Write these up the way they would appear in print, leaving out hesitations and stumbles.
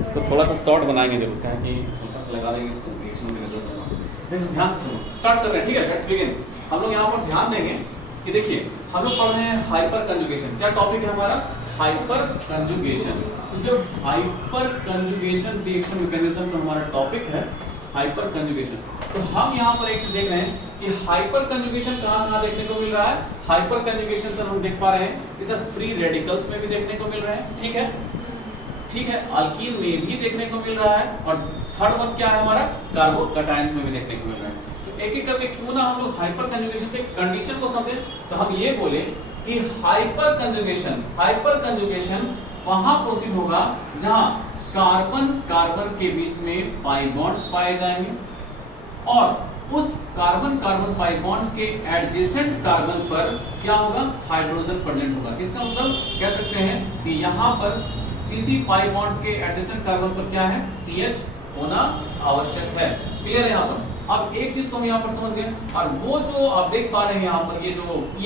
इसको थोड़ा सा शॉर्ट बनाएंगे जरूर, क्या है कि हल्का सा लगा देंगे इसको रिएक्शन में नजर पड़ेगा। देखो ध्यान से सुनो, स्टार्ट कर रहे हैं, ठीक है, लेट्स बिगिन। हम लोग यहाँ पर ध्यान देंगे कि देखिए हम लोग पढ़ रहे हैं हाइपर कंजुगेशन। क्या टॉपिक है हमारा? Hyper conjugation. तो जो हाइपर कंजुगेशन रिएक्शन मैकेनिज्म का हमारा टॉपिक है हाइपर कंजुगेशन, तो हम यहाँ पर एक चीज देख रहे हैं कि हाइपर कंजुगेशन कहाँ देखने को मिल रहा है। हाइपर कंजुगेशन सर हम देख पा रहे हैं इसे फ्री रेडिकल्स में भी देखने को मिल रहे हैं, ठीक है, ठीक है, अल्कीन में भी देखने को मिल रहा है, और थर्ड वन क्या है हमारा, कार्बोकैटायंस में भी देखने को मिल रहा है। तो एक एक करके क्यों ना हम लोग हाइपर कंजुगेशन के कंडीशन को समझे। तो हम ये बोले कि हाइपर कंजुगेशन वहां प्रोसीड होगा जहां कार्बन कार्बन के बीच में पाई बॉन्ड्स पाए जाएंगे, और उस कार्बन कार्बन पाई बॉन्ड्स के एडजेसेंट कार्बन पर क्या होगा, हाइड्रोजन प्रेजेंट होगा। इसका मतलब कह सकते हैं कि यहाँ पर सीसी पाई बॉन्ड्स के एडजेसेंट कार्बन पर क्या है, CH होना आवश्यक है। क्लियर है यहाँ पर? अब एक चीज तो हम यहाँ पर समझ गए, और वो जो आप देख पा रहे हैं यहाँ पर ये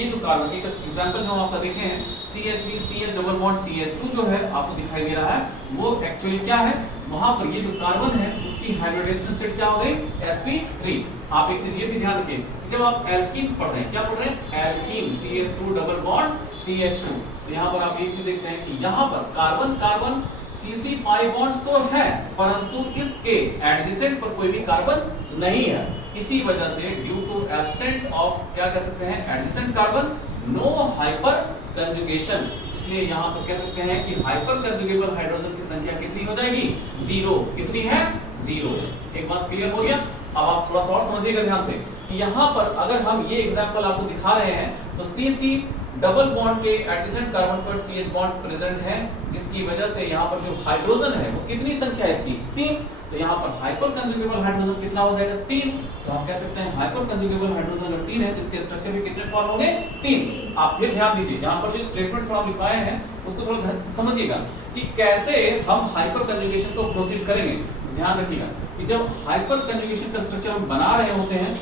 जो कार्बन, एक एग्जांपल जो हम आपका देखे हैं CH3 CH double bond CH2 जो है आपको दिखाई दे रहा है, वो एक्चुअली क्या है, वहां पर ये जो कार्बन है उसकी हाइब्रिडाइजेशन स्टेट क्या हो गई, sp3। आप एक चीज ये भी ध्यान रखें, जब आप एल्कीन पढ़ रहे हैं, क्या पढ़ रहे हैं, alkene CH2 double bond CH2, तो यहाँ पर आप एक चीज देखते हैं कि यहाँ पर carbon carbon CC pi bonds तो है, परंतु इसके एडजेसेंट पर कोई भी कार्बन नहीं है। इसी वजह से ड्यू टू एब्सेंट ऑफ क्या कह सकते हैं, adjacent carbon, no hyperconjugation. इसलिए यहाँ पर कह सकते हैं कि हाइपर कंजुगेबल हाइड्रोजन की संख्या कितनी हो जाएगी, 0। कितनी है, 0। एक बात क्लियर हो गया। अब आप थोड़ा सा और समझिएगा ध्यान से कि यहाँ पर अगर हम ये एग्जांपल आपको दिखा रहे हैं, तो CC डबल बॉन्ड के एडजेसेंट कार्बन पर CH बॉन्ड प्रेजेंट है, जिसकी वजह से यहाँ पर जो हाइड्रोजन है वो कितनी संख्या है इसकी, 3। तो यहाँ पर हाइपर कंजुगेबल हाइड्रोजन कितना हो जाएगा, 3। तो हम कह सकते हैं हाइपर कंजुगेबल हाइड्रोजन अगर 3 है तो इसके स्ट्रक्चर में कितने फॉर्म होंगे, 3। आप फिर ध्यान दीजिए, यहाँ पर जो स्टेटमेंट हम लिखवाए हैं उसको थोड़ा समझिएगा कि कैसे हम हाइपर कंजुगेशन को प्रोसीड करेंगे। ध्यान रखिएगा कि जब हाइपर कंजुगेशन का स्ट्रक्चर हम बना रहे होते हैं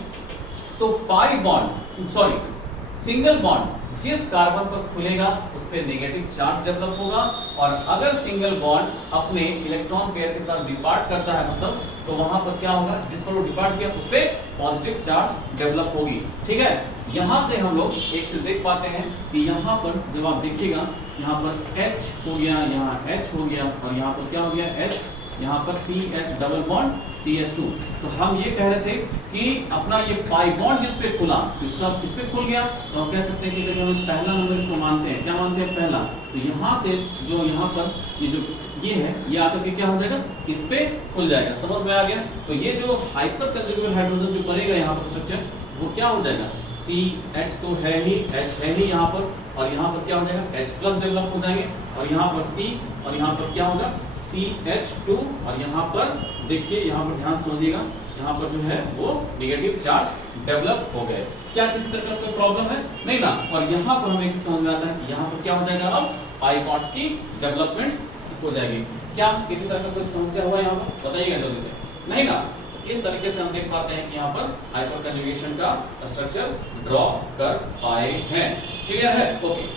तो पाई बॉन्ड सिंगल बॉन्ड जिस कार्बन पर खुलेगा उस पे नेगेटिव चार्ज डेवलप होगा, और अगर सिंगल बॉन्ड अपने इलेक्ट्रॉन पेयर के साथ डिपार्ट करता है मतलब, तो वहां पर क्या होगा, जिस पर वो डिपार्ट किया उस पे पॉजिटिव चार्ज डेवलप होगी, ठीक है। यहां से हम लोग एक चीज देख पाते हैं कि यहाँ पर जब आप देखिएगा, यहाँ पर H हो गया, यहाँ H हो गया, और यहाँ पर क्या हो गया, H, यहाँ पर CH डबल बॉन्ड CH2। तो हम ये कह रहे थे कि अपना ये पाई बॉन्ड जिस पे खुला, इसका इस पे खुल गया, तो हम कह सकते हैं कि हम पहला नंबर इसको मानते हैं, क्या मानते हैं, पहला। तो यहाँ से जो यहाँ पर ये जो ये है, ये आकर के क्या हो जाएगा, इस पे खुल जाएगा। समझ में आ गया? तो ये जो हाइपर कंजुगेबल हाइड्रोजन जो बनेगा यहाँ पर स्ट्रक्चर, वो क्या हो जाएगा, CH तो है ही, H है ही यहाँ पर, और यहाँ पर क्या हो जाएगा, H प्लस डेवलप हो जाएंगे, और यहाँ पर C, और यहाँ पर क्या होगा, CH2, और यहाँ पर देखिए, यहाँ पर ध्यान समझिएगा, यहाँ पर जो है वो नेगेटिव चार्ज डेवलप हो गए। क्या किसी तरह का कोई प्रॉब्लम है? नहीं ना। और यहाँ पर हमें समझ में आता है कि यहाँ पर क्या हो जाएगा, अब पाई बॉन्ड्स की डेवलपमेंट हो जाएगी। क्या किसी तरह का कोई समस्या हुआ यहाँ पर? बताइएगा जल्दी से। नहीं ना। तो इस तरीके से हम देख पाते हैं कि यहाँ पर हाइपर कंजुगेशन का स्ट्रक्चर ड्रॉ कर पाए हैं। क्लियर है? ओके।